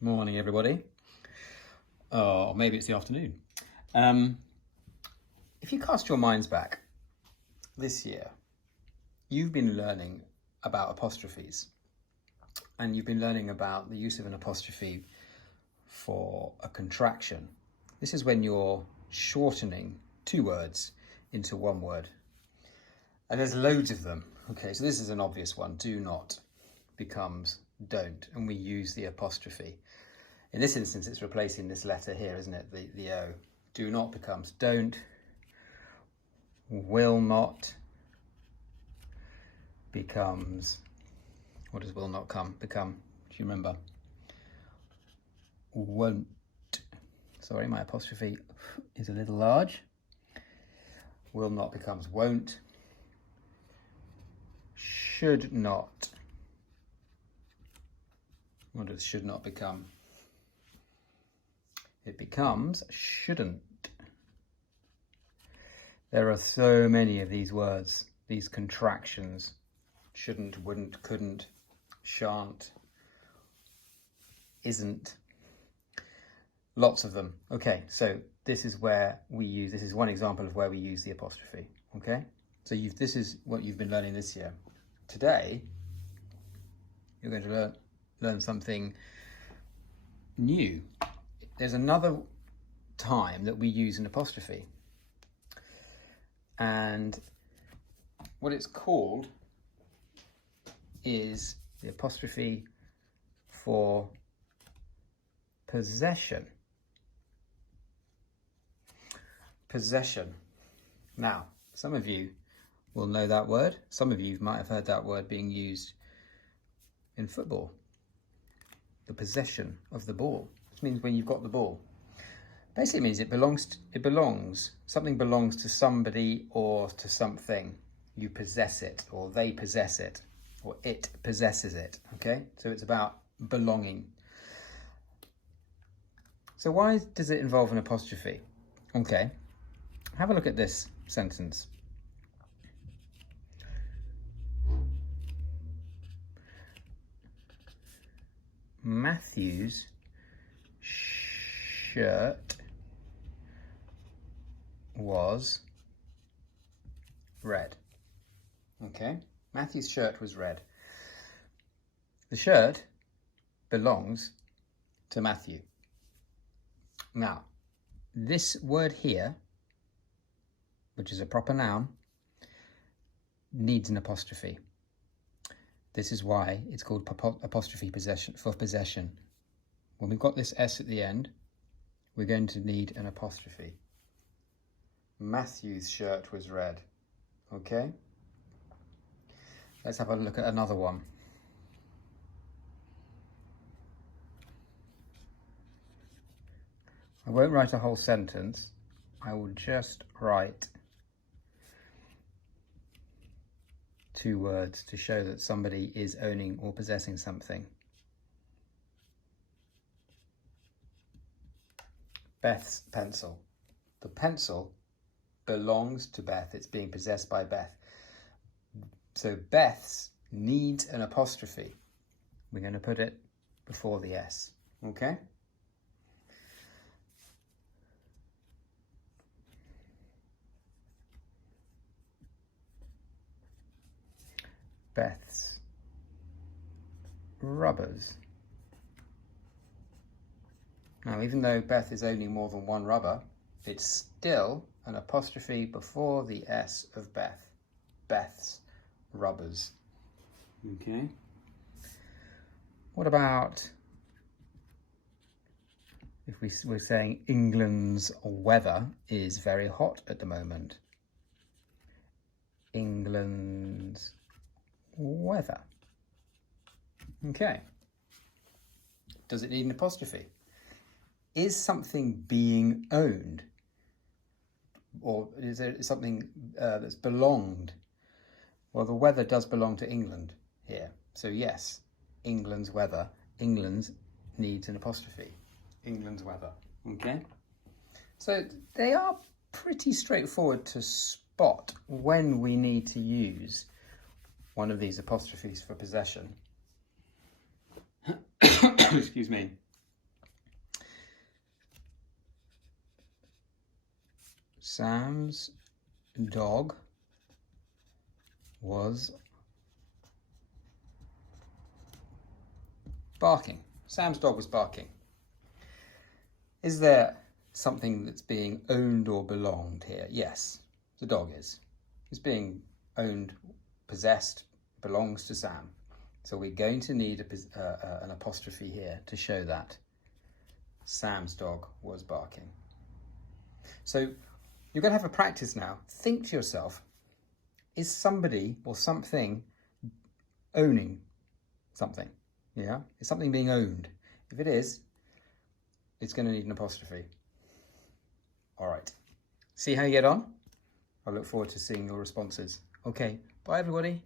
Morning, everybody. Oh, maybe it's the afternoon. If you cast your minds back this year, you've been learning about apostrophes, and you've been learning about the use of an apostrophe for a contraction. This is when you're shortening two words into one word. And there's loads of them. Okay, so this is an obvious one. Do not becomes don't, and we use the apostrophe. In this instance, it's replacing this letter here, isn't it? The O. Do not becomes don't. Will not becomes, what does will not become? Do you remember? Won't. Sorry, my apostrophe is a little large. Will not becomes won't. Should not. What does should not become? It becomes shouldn't. There are so many of these words, these contractions. Shouldn't, wouldn't, couldn't, shan't, isn't. Lots of them. Okay, so this is one example of where we use the apostrophe. Okay, so this is what you've been learning this year. Today, you're going to learn something new. There's another time that we use an apostrophe, and what it's called is the apostrophe for possession. Possession. Now, some of you will know that word. Some of you might have heard that word being used in football. The possession of the ball. Which means when you've got the ball. Basically means something belongs to somebody or to something. You possess it, or they possess it, or it possesses it. Okay, so it's about belonging. So why does it involve an apostrophe? Okay, have a look at this sentence. Matthew's shirt was red. Okay, Matthew's shirt was red. The shirt belongs to Matthew. Now, this word here, which is a proper noun, needs an apostrophe. This is why it's called apostrophe possession for possession. When we've got this S at the end, we're going to need an apostrophe. Matthew's shirt was red. Okay? Let's have a look at another one. I won't write a whole sentence. I will just write two words to show that somebody is owning or possessing something. Beth's pencil. The pencil belongs to Beth. It's being possessed by Beth. So Beth's needs an apostrophe. We're going to put it before the S. Okay? Beth's rubbers. Now, even though Beth is only more than one rubber, it's still an apostrophe before the S of Beth. Beth's rubbers. Okay. What about if we're saying England's weather is very hot at the moment? England's weather. Okay. Does it need an apostrophe? Is something being owned? Or is there something that's belonged? Well, the weather does belong to England here. So yes, England's weather. England's needs an apostrophe. England's weather. Okay? So they are pretty straightforward to spot when we need to use one of these apostrophes for possession. Excuse me. Sam's dog was barking. Sam's dog was barking. Is there something that's being owned or belonged here? Yes, the dog is. It's being owned, possessed, belongs to Sam. So we're going to need an apostrophe here to show that Sam's dog was barking. So you're going to have a practice now. Think to yourself, is somebody or something owning something? Yeah, is something being owned? If it is, it's going to need an apostrophe. All right. See how you get on? I look forward to seeing your responses. Okay, bye everybody.